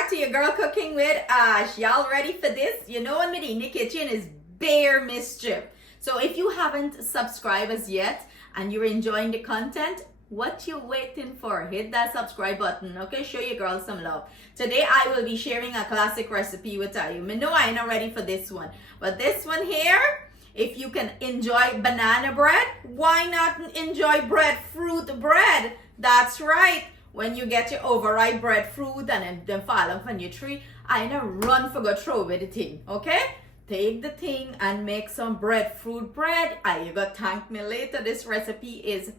back to your girl cooking with Ash. Y'all ready for this? You know what in the kitchen is bare mischief. So if you haven't subscribed as yet and you're enjoying the content, what you waiting for? Hit that subscribe button, okay? Show your girl some love. Today I will be sharing a classic recipe with you. I know I ain't not ready for this one, but this one here, if you can enjoy banana bread, why not enjoy breadfruit bread? That's right. When you get your overripe breadfruit and then fall off on your tree, I know run for go throw away the thing, okay? Take the thing and make some breadfruit bread. You got thank me later. This recipe is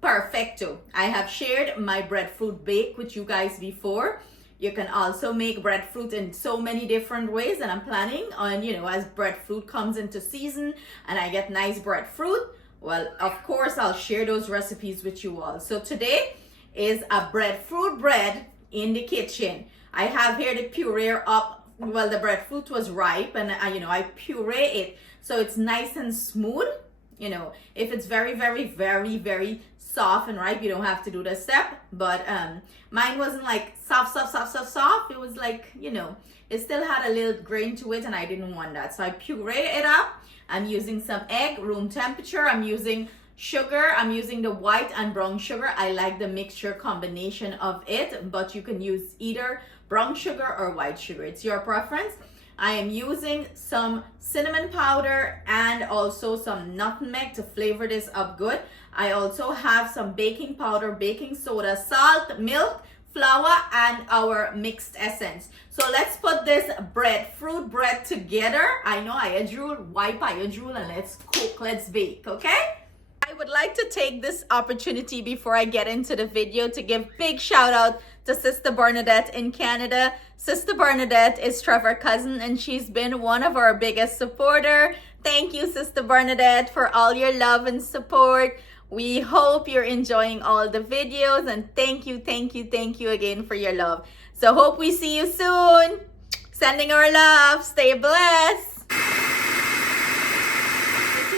perfecto. I have shared my breadfruit bake with you guys before. You can also make breadfruit in so many different ways, and I'm planning on, as breadfruit comes into season and I get nice breadfruit, well, of course, I'll share those recipes with you all. So today is a breadfruit bread in the kitchen. I have here the puree up. Well, the breadfruit was ripe and I puree it so it's nice and smooth. If it's very, very, very, very soft and ripe, you don't have to do the step. But mine wasn't like soft. It was like, it still had a little grain to it and I didn't want that. So I puree it up. I'm using some egg, room temperature. I'm using sugar. I'm using the white and brown sugar. I like the mixture combination of it, but you can use either brown sugar or white sugar. It's your preference. I am using some cinnamon powder and also some nutmeg to flavor this up good. I also have some baking powder, baking soda, salt, milk, flour, and our mixed essence. So let's put this breadfruit bread together. I know I drool, wipe I drool, and let's cook, let's bake, okay? I would like to take this opportunity before I get into the video to give big shout out to Sister Bernadette in Canada. Sister Bernadette is Trevor's cousin and she's been one of our biggest supporter. Thank you, Sister Bernadette, for all your love and support. We hope you're enjoying all the videos and thank you again for your love. So hope we see you soon. Sending our love. Stay blessed.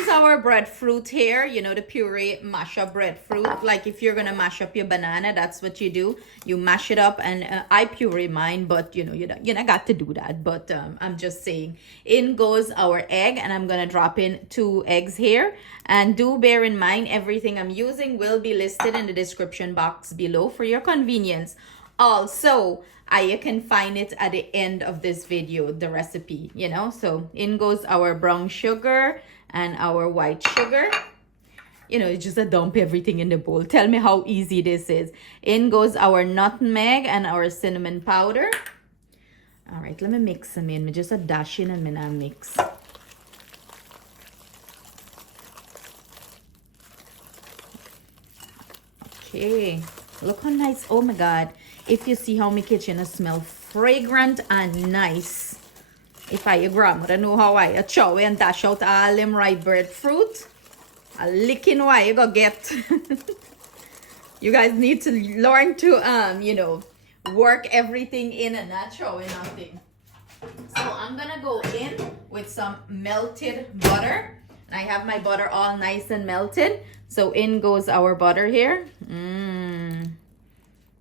Our breadfruit here, the puree mash up breadfruit. Like if you're gonna mash up your banana, that's what you do. You mash it up, and I puree mine, but you don't got to do that. But I'm just saying, in goes our egg, and I'm gonna drop in 2 eggs here. And do bear in mind, everything I'm using will be listed in the description box below for your convenience. Also, you can find it at the end of this video, the recipe, So in goes our brown sugar and our white sugar. It's just a dump everything in the bowl. Tell me how easy this is. In goes our nutmeg and our cinnamon powder. All right, let me mix them in. Me just a dash in and me now mix. Okay, look how nice. Oh my God. If you see how my kitchen smell fragrant and nice. If your grandmother know how I chow and dash out all them ripe breadfruit, a licking why you go get. You guys need to learn to work everything in and not throwing nothing. So I'm gonna go in with some melted butter. And I have my butter all nice and melted. So in goes our butter here.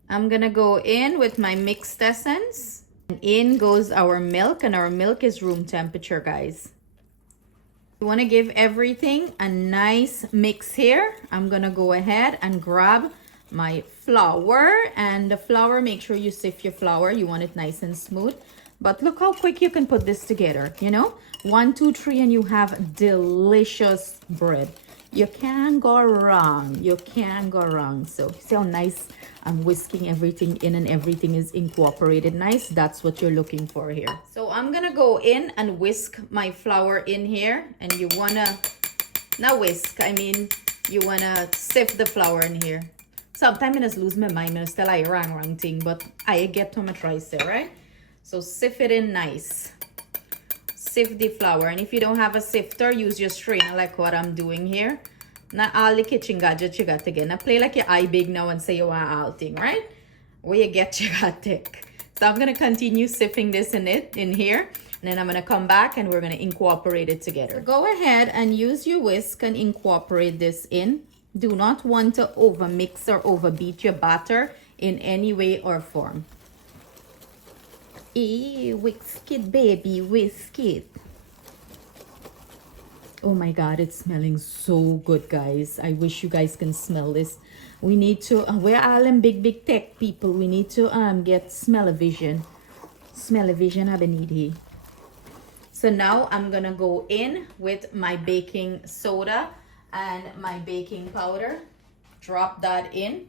I'm gonna go in with my mixed essence. And in goes our milk, and our milk is room temperature, guys. You want to give everything a nice mix here. I'm gonna go ahead and grab my flour, and the flour, make sure you sift your flour. You want it nice and smooth. But look how quick you can put this together, 1, 2, 3, and you have delicious bread. You can't go wrong. You can't go wrong. So see how nice I'm whisking everything in and everything is incorporated nice. That's what you're looking for here. So I'm gonna go in and whisk my flour in here, and you wanna not whisk, you wanna sift the flour in here. Sometimes I just lose my mind and still I wrong thing, but I get to my try say, right? So sift it in nice. Sift the flour, and if you don't have a sifter, use your strainer like what I'm doing here. Not all the kitchen gadgets you got to get. Now play like your eye big now and say you want all thing, right? Where you get you got take. So I'm gonna continue sifting this in here, and then I'm gonna come back and we're gonna incorporate it together. So go ahead and use your whisk and incorporate this in. Do not want to over mix or over beat your batter in any way or form. Whisk it, baby, whisk it. Oh my god, it's smelling so good, guys. I wish you guys can smell this. We need to we're all them big tech people. We need to get smell-o-vision. Smell-o-vision I need here. So now I'm gonna go in with my baking soda and my baking powder. Drop that in.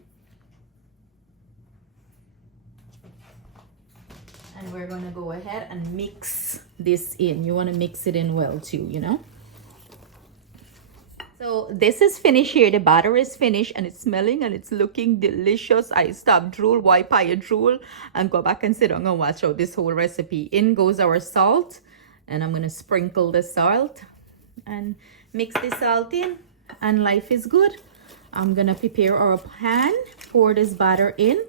And we're gonna go ahead and mix this in. You wanna mix it in well too, you know? So this is finished here. The batter is finished and it's smelling and it's looking delicious. I stop drool, wipe out your drool, and go back and sit down and watch out this whole recipe. In goes our salt, and I'm gonna sprinkle the salt and mix the salt in, and life is good. I'm gonna prepare our pan, pour this batter in,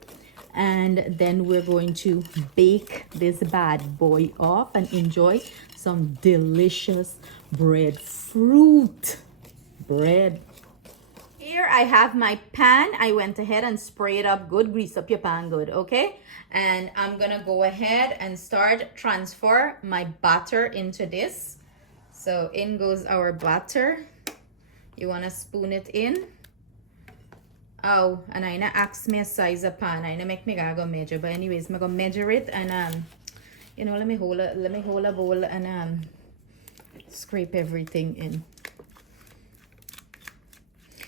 and then we're going to bake this bad boy off and enjoy some delicious breadfruit bread. Here I have my pan. I went ahead and sprayed up good, grease up your pan good, okay? And I'm gonna go ahead and start transfer my batter into this. So in goes our batter. You wanna spoon it in. Oh, and I na ask me a size of pan. I na make me go measure, but anyways, I'm gonna measure it and you know, let me hold a bowl and scrape everything in.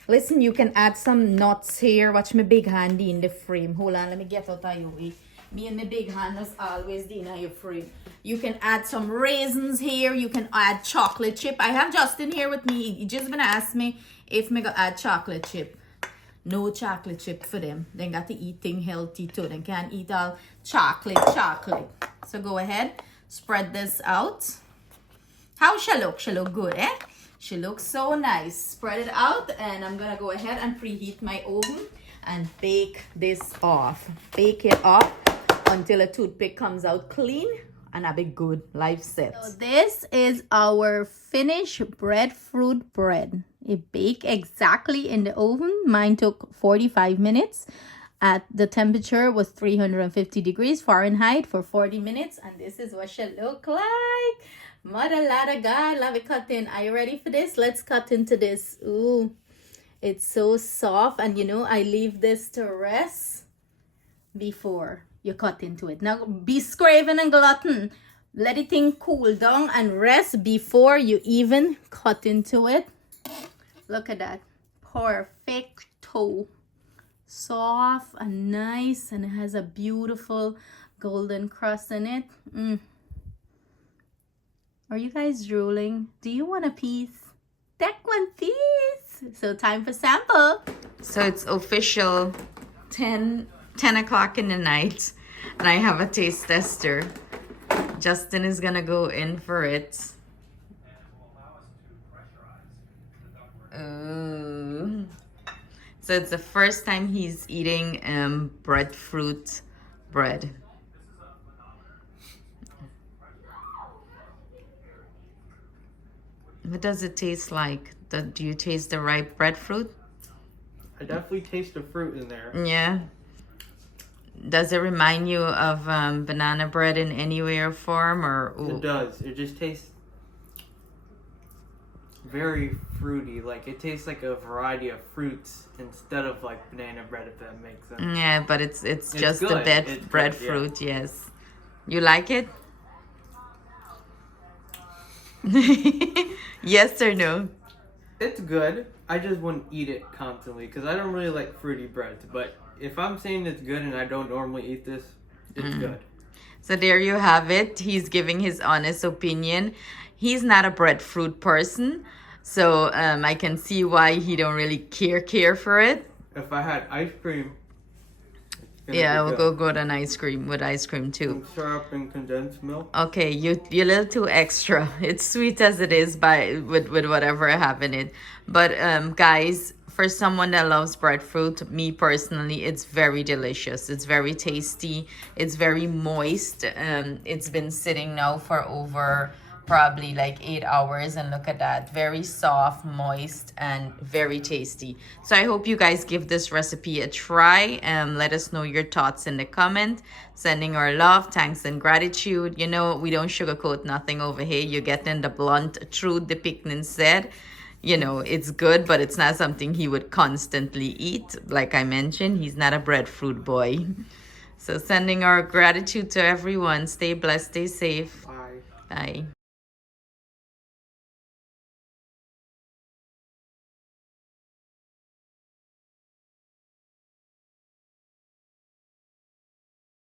Listen, you can add some nuts here. Watch my big hand in the frame. Hold on, let me get out of your way. Me and my big hand was always in your frame. You can add some raisins here. You can add chocolate chip. I have Justin here with me. He just gonna ask me if me go add chocolate chip. No chocolate chip for them. They got to eat thing healthy too. They can't eat all chocolate. So go ahead, spread this out. How she look? She look good, eh? She looks so nice. Spread it out, and I'm gonna go ahead and preheat my oven and bake this off. Bake it off until a toothpick comes out clean and a big good life set. So this is our finished breadfruit bread. It baked exactly in the oven. Mine took 45 minutes. At the temperature was 350 degrees Fahrenheit for 40 minutes, and this is what she look like. Mother ladder God, love it cut in. Are you ready for this? Let's cut into this. Ooh, it's so soft, and you know I leave this to rest before you cut into it. Now be craven and glutton. Let it thing cool down and rest before you even cut into it. Look at that. Perfecto. Soft and nice, and it has a beautiful golden crust in it. Are you guys drooling? Do you want a piece? Take one piece. So time for sample. So it's official 10 o'clock in the night, and I have a taste tester. Justin is gonna go in for it. Ooh. So it's the first time he's eating breadfruit bread. What does it taste like? Do you taste the ripe breadfruit? I definitely taste the fruit in there. Yeah. Does it remind you of banana bread in any way or form? Or ooh. It does. It just tastes very fruity. Like it tastes like a variety of fruits instead of like banana bread, if that makes sense. Yeah, but it's just good. the breadfruit. Yeah. Yes. You like it? Yes or no? It's good. I just wouldn't eat it constantly because I don't really like fruity breads. But if I'm saying it's good and I don't normally eat this, it's good. So there you have it. He's giving his honest opinion. He's not a breadfruit person, so I can see why he don't really care for it. If I had ice cream, yeah, I will go good on ice cream with ice cream too. And syrup and condensed milk. Okay, you're a little too extra. It's sweet as it is with whatever I have in it. But guys, for someone that loves breadfruit, me personally, it's very delicious. It's very tasty. It's very moist. It's been sitting now for over probably like 8 hours, and look at that, very soft, moist, and very tasty. So I hope you guys give this recipe a try, and let us know your thoughts in the comment. Sending our love, thanks, and gratitude. You know, we don't sugarcoat nothing over here. You're getting the blunt truth the picnic said. You know, it's good, but it's not something he would constantly eat. Like I mentioned, he's not a breadfruit boy. So sending our gratitude to everyone. Stay blessed, stay safe. Bye. Bye.